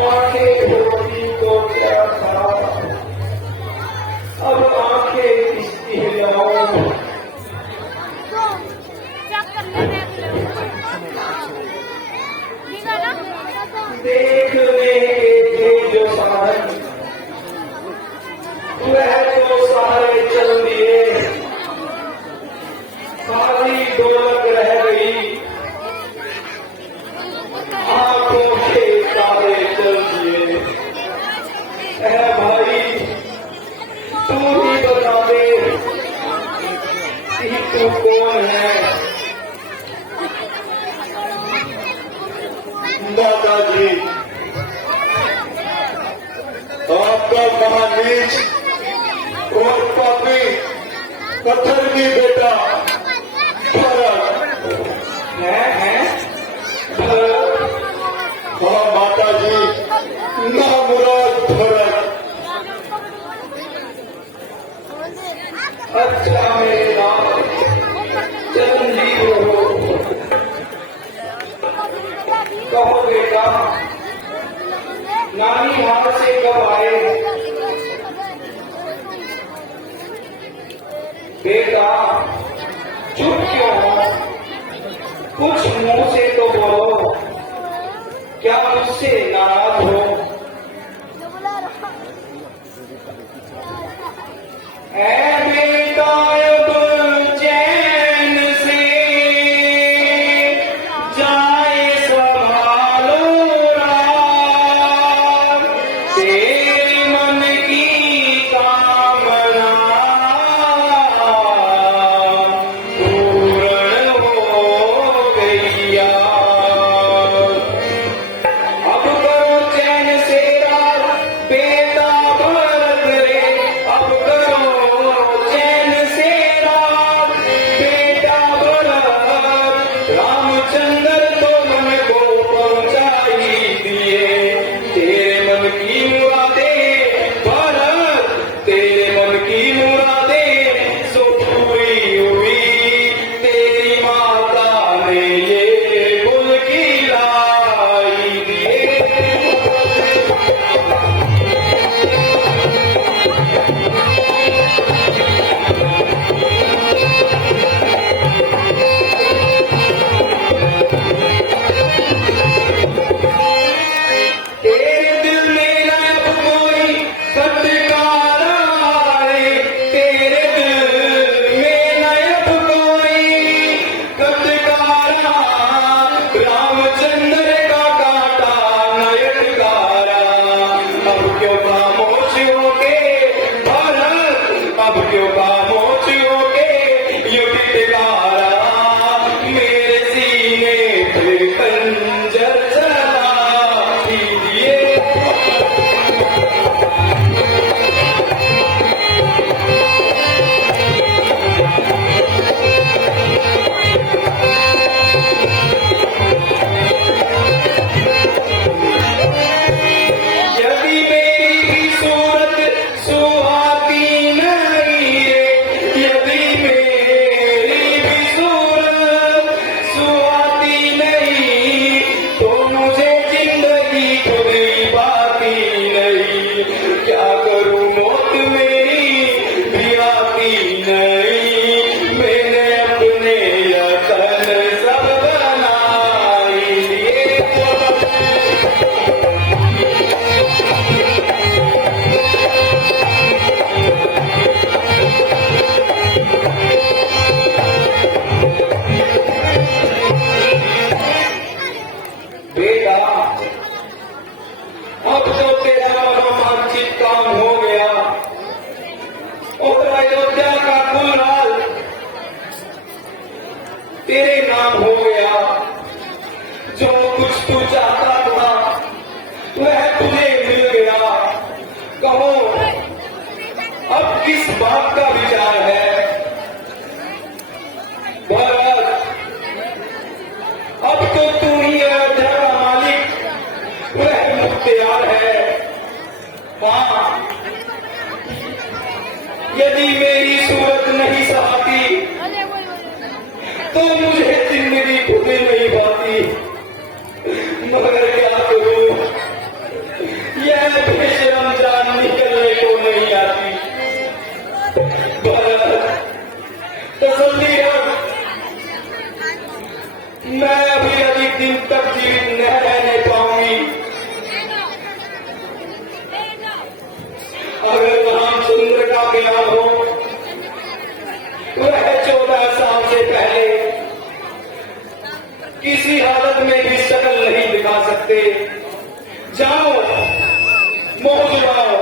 आंखें होती तो क्या था, अब आंखें किसकी हिलाऊं। देखने के जो सारे वह तो सारे चल दिए, खाली ढोलक रह गई, आंखों के तारे चल दिए। है भाई तू ही बता दे कि तू कौन है। दादाजी आपका महानीच और पापी पत्थर की बेटा भरत है हाँ माता जी नामुराद भरत। अच्छा मेरे नाम चिरंजीव हो। कहो बेटा नानी हाथ से कब आए। बेटा चुप क्यों हो, कुछ मुंह से तो बोलो, क्या मुझसे नाराज हो। ऐ बेटा अब चैन से जाए संभालो राम, तेरे मन की कामना पूर्ण हो गैया। अब करो चैन से रात बेटा भरत रे, अब करो अब किस बात का विचार है? भरत, अब तो तू ही अयोध्या का मालिक वह मुख्तियार है। हाँ, यदि मेरी सूरत नहीं सहाती तो मुझे जिंदगी खुद नहीं पाती, मगर क्या करूं, यह बेशरम जान निकलने को नहीं आती। भरत, तसल्ली रख, मैं अभी अधिक दिन तक जीवित न रहने पाऊंगी। अगर रामचंद्र का मिलान हो, वह 14 साल से पहले किसी हालत में भी शक्ल नहीं दिखा सकते। जाओ, मौज लाओ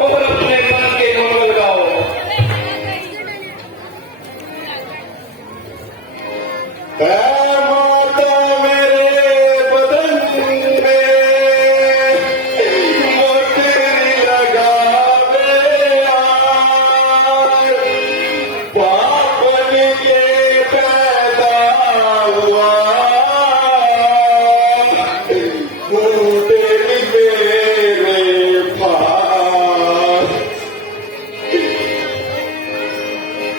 और अपने मन के मंगल गाओ। है माता मेरे बदन में मोती लगावे आज, पापन के पैदा हुआ टूटे मेरे भार।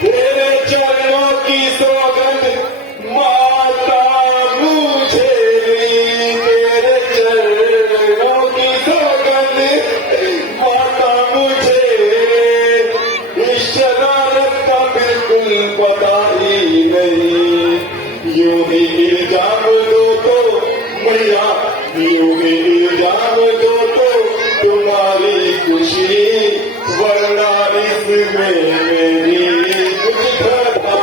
तेरे चरणों की सौगंध माता मुझे, तेरे चरणों की सौगंध माता मुझे, इस शरारत का बिल्कुल पता ही नहीं। यूं ही इल्जाम दो तो मैया, यूं ही इल्जाम दो तो तुम्हारी खुशी, वरना इसमें मेरी कुछ घटा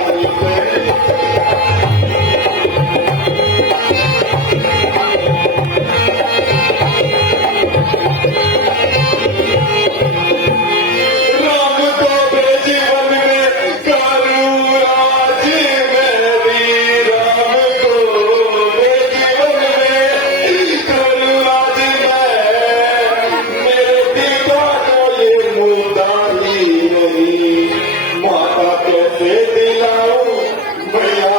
नहीं। राम को जीवन में करूँ आज मेरी, राम को जीवन में करूँ आज मैं, मेरे पिता को ये मुद्दा ही नहीं। माता कैसे दिलाऊं मैया,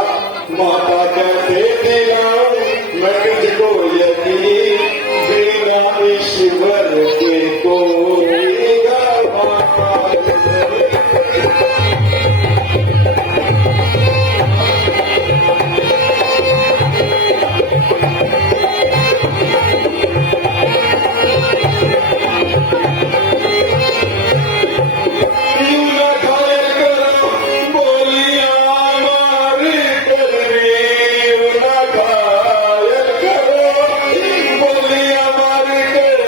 माता कैसे दिलाऊं मैं तुझको यकीन, बिना ईश्वर के कोई गवाह नहीं। यूं न खाया करो बोलियां मार कर रे, यूं न खाया करो बोलियां मार कर,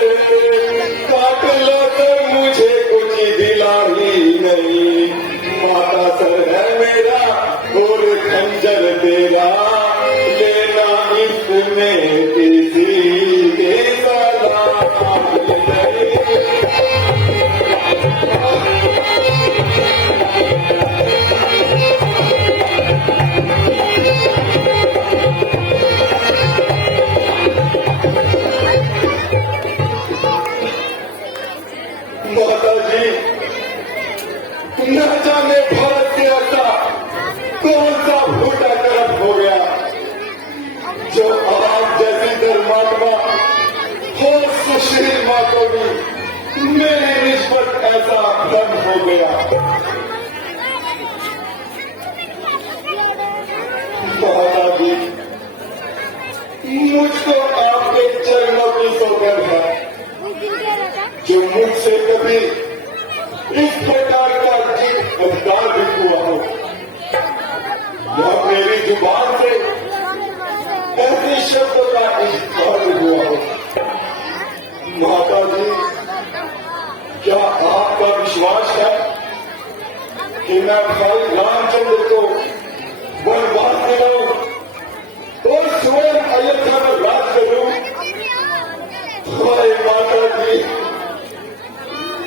काट लो तो मुझे कुछ दिला ही नहीं। माता सर है मेरा और खंजर तेरा, लेना इसमें किसी के सलाम नहीं। माता जी, न जाने भारत के ऐसा कौन सा फूटा कर्म हो गया, जो आप जैसी धर्मात्मा और सुशील माँ को भी मेरे निस्बत ऐसा धर्म हो गया। माता जी, मुझको आपके चरणों की सौगंध है, जो मुझसे कभी इस प्रकार का जिद अधिकार भी हुआ हो, या मेरी जुबान से ऐसे शब्द का इस्तेमाल हुआ हो। माता जी, क्या आपका विश्वास है कि मैं भाई रामचंद्र को वनवास दिलाऊं और स्वयं अयोध्या में राज करूं? हाय माता जी,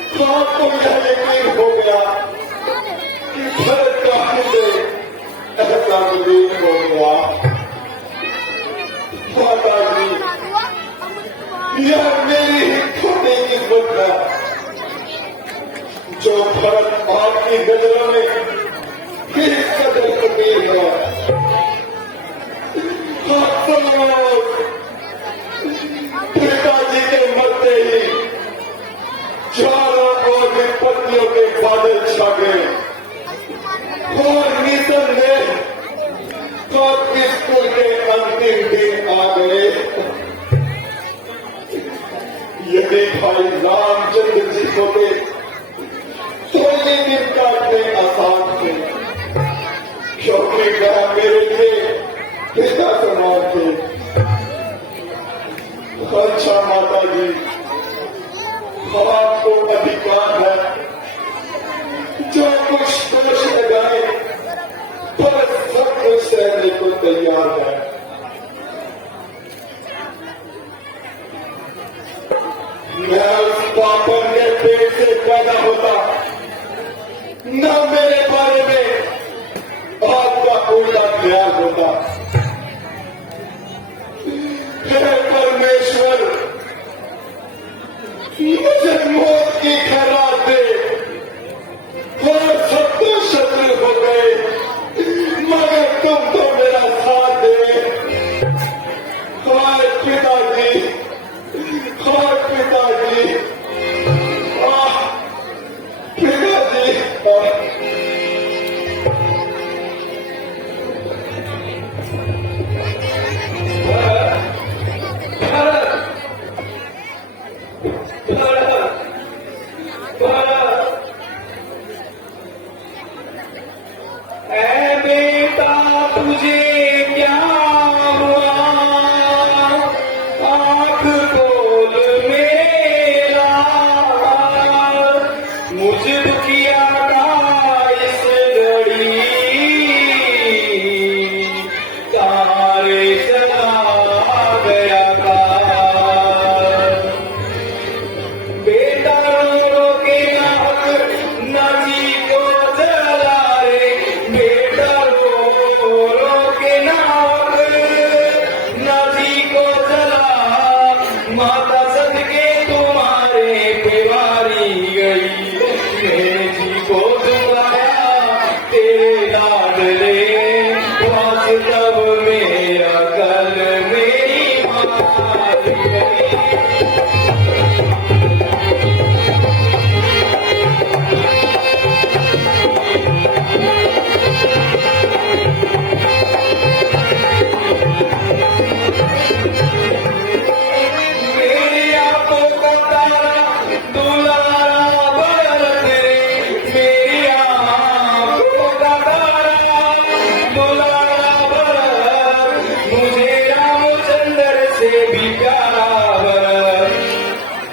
तो आपको यह यकीन हो गया कि भरत का हृदय ऐसा विलीन हो गया। माता जी, यह मेरी ही छोटी किस्मत है तो भरत आपकी नजरों में किस कदर फकीर है। पिताजी के मरते ही चारों ओर विपत्तियों के बादल छा गए और निसंदेह स्कूल के अंतिम दिन आ गए। यदि भाई रामचंद्र जी होते तो ये दिन काटने आसान थे, क्योंकि वह मेरे लिए पिता समान थे। अच्छा माता जी, आपको अधिकार है जो कुछ दोष लगाए पर सब कुछ सहने को तैयार है। मैं उस पापन के पेट से पैदा होता, न मेरे बारे में आपका उल्टा ख्याल होता। हे परमेश्वर, मुझे मौत की खैरात दे और सब तो शत्रु हो गए, मगर तुम तो मेरा साथ दे। हाय पिताजी, हाय पिताजी, पिताजी।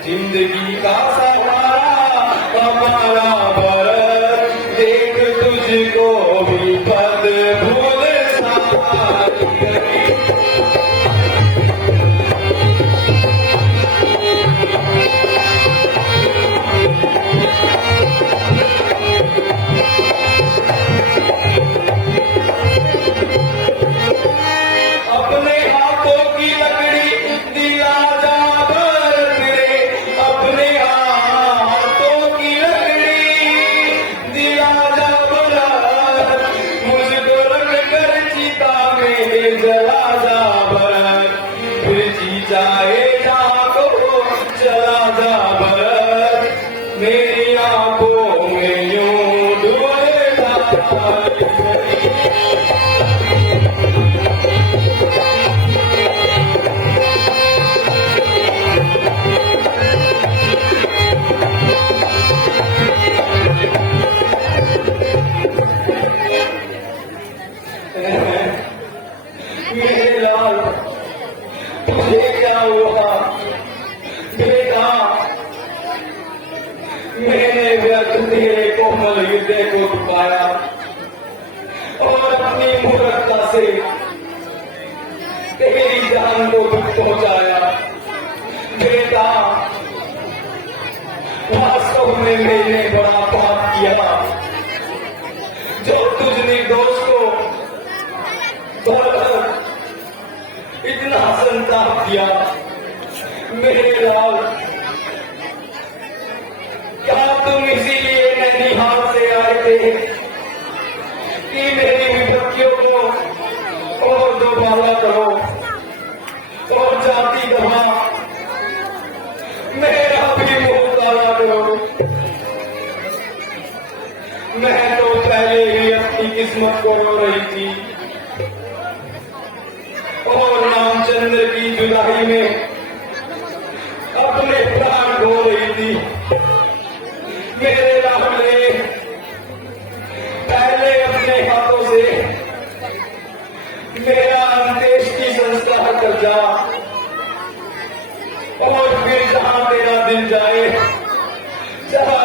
जिंदगी का सहारा हमारा भरत, देख तुझको भी पद भूल सारी। अपने हाथों की लकड़ी दिला जा भरत रे, अपने हाथों की लकड़ी दिला जा भरत, मुझको रख कर चिता में जला जा भरत, फिर जी जाए जाको चला जा भरत, मेरी आंखों में यूं डूबता। मेरे लाल, तुझे क्या हुआ बेटा? मैंने व्यर्थ तेरे कोमल हृदय को दुखाया और अपनी मूर्खता से तेरी जान को दुख पहुंचाया। बेटा, वास्तव में मैंने बड़ा पाप किया जो तुझ निर्दोष को इतना संताप दिया। मेरे लाल, क्या तुम इसीलिए मैंने थे कि मेरी विपत्तियों को और दोबारा करो और जाति दबा मेरा भी मुंह काला करो। मैं तो पहले ही अपनी किस्मत को रो रही थी और रामचंद्र की जुदाई में अपने प्राण खो रही थी। मेरे राम ने पहले अपने हाथों से मेरा अंत्येष्टि संस्कार कर जा और फिर जहां तेरा दिल जाए जहां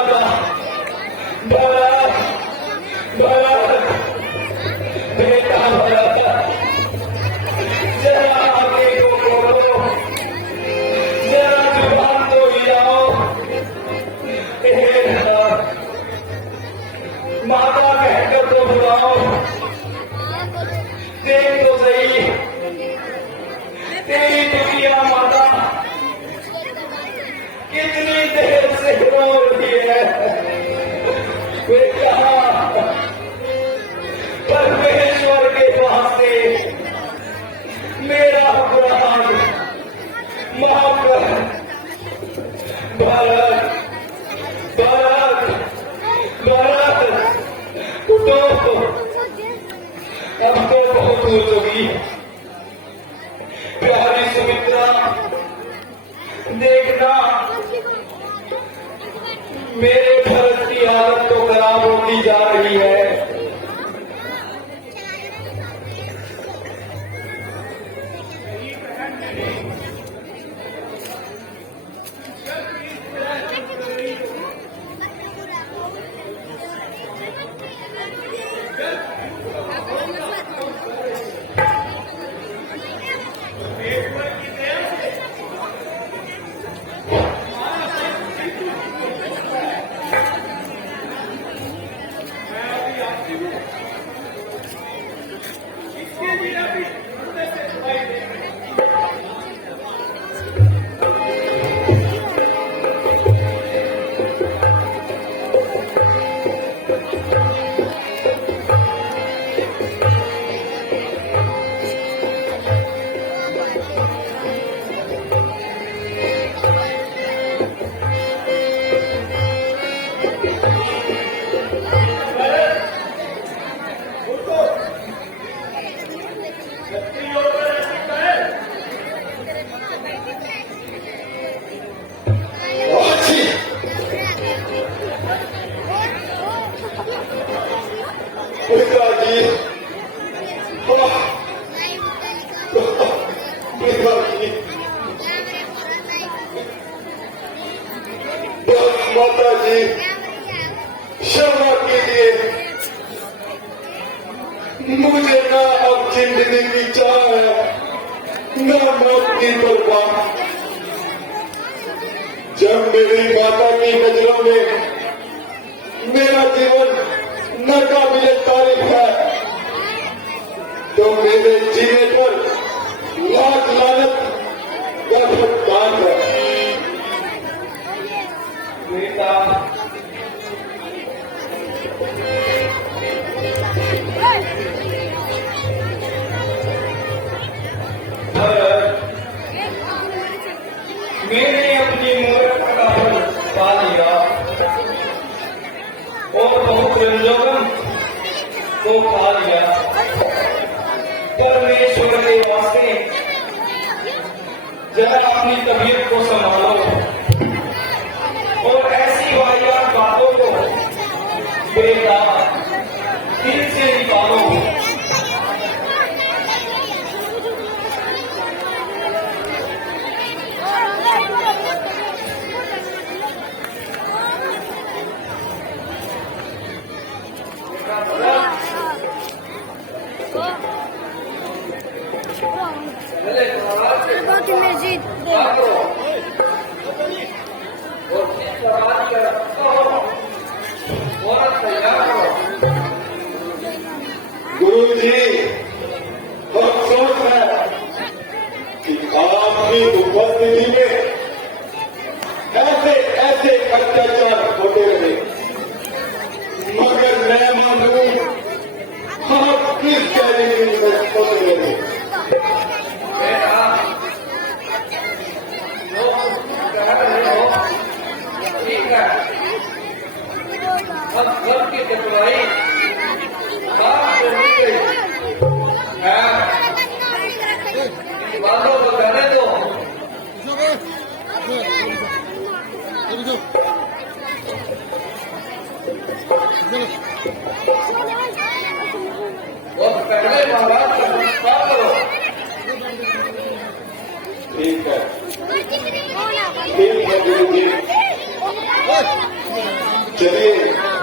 भरत भरत बेटा भरत जरा आगे को बोलो, जरा जुबान तो हिलाओ। माता कहकर तो बुलाओ, देख तो सही तेरी दुनिया माता कितनी देर से रो रही है। बेटा परमेश्वर के वास्ते मेरा अपराध माफ कर। भारत भारत भारत उठो, अब तो बहुत दूर होगी। प्यारी सुमित्रा देखना मेरे भरत की हालत तो खराब होती जा रही है। माता जी क्षमा कीजिए, मुझे ना अब जिंदगी की चाह है न मौत की परवाह। जब मेरी माता की नजरों में मेरा जीवन नाकाबिले तारीफ है तो मेरे जीने पर लाख लानत का भुगतान है। बेटा मैंने अपनी मूर्ख का फल पा लिया और बहुत रंजोगम को पा लिया। परमेश्वर के वास्ते जरा अपनी तबीयत को संभालो और ऐसी वाहियात बातों को बेटा दिल से निकालो। About the Masjid. अब घर की कटवाई बात करनी गई बालों को कहने दो और पहले महाराज का नमस्कार करो। ठीक है गुरु जी, चलिए